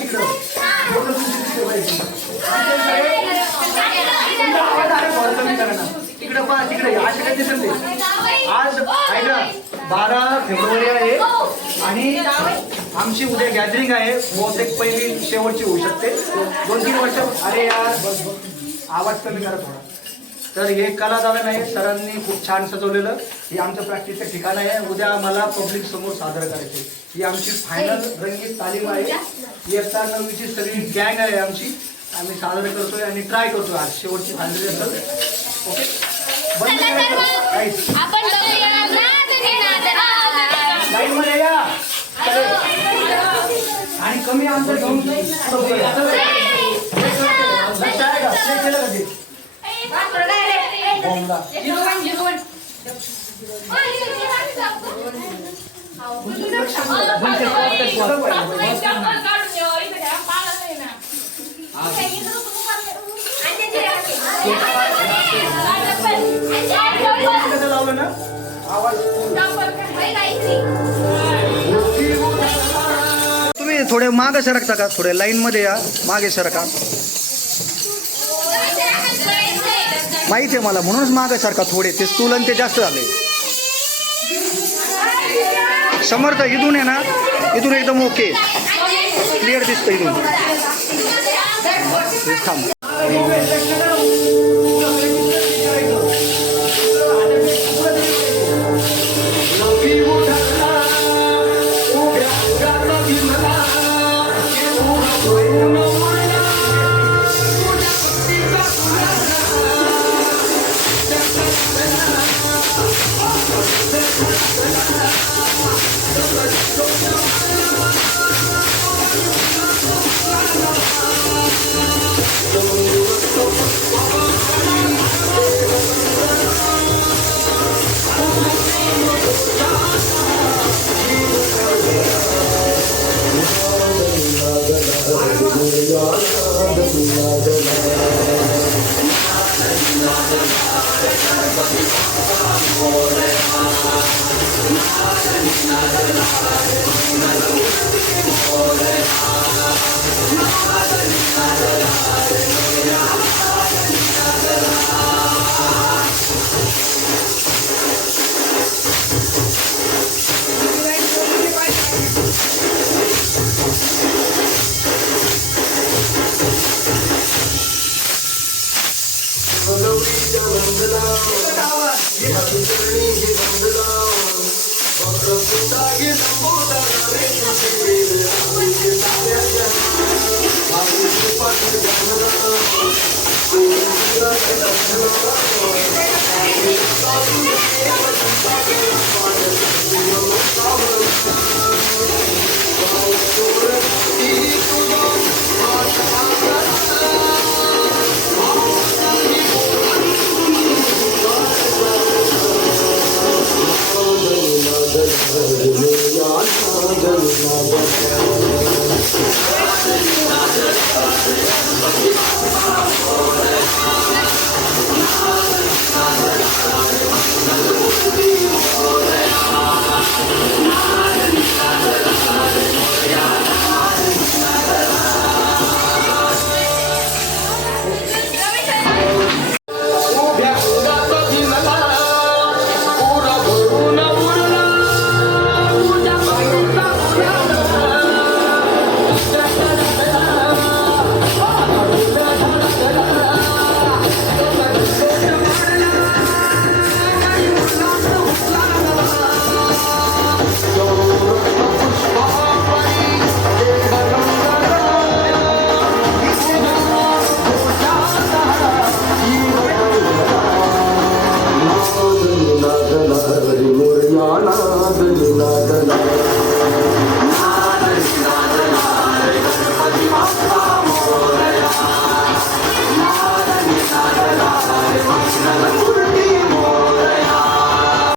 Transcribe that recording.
तिकडं आवाज आला थोडं कमी करा ना. तिकडं पहा तिकडे असे काय दिसत नाही. आज ऐका 12 फेब्रुवारी आहे आणि आमची उद्या गॅदरिंग आहे. बहुतेक पहिली शेवटची होऊ शकते 2-3 वर्ष. अरे यार आवाज कमी करा थोडा. तर हे कला दालन आहे, सरांनी खूप छान सजवलेलं. हे आमचं प्रॅक्टिसचं ठिकाण आहे. उद्या आम्हाला पब्लिक समोर सादर करायचे. ही आमची फायनल रंगीत तालीम आहे. इयत्ता 9वीची सगळी गँग आहे आमची. आम्ही सादर करतोय आणि ट्राय करतोय. आज शेवटची फायनल असेल. ओके बंद लाईन मध्ये या आणि कमी अंतर घेऊन लक्ष आहे का? प्ले केलं का ते? लावलं ना आवाज. तुम्ही थोडे मागे सरकता का? थोडे लाईन मध्ये या, मागे सरका. माहिती आहे मला, म्हणूनच मागे सरका थोडे. ते स्टूल आणि ते जास्त झाले. समर्थ इथून आहे ना, इथून एकदम ओके क्लिअर दिसतं इथून. थांब.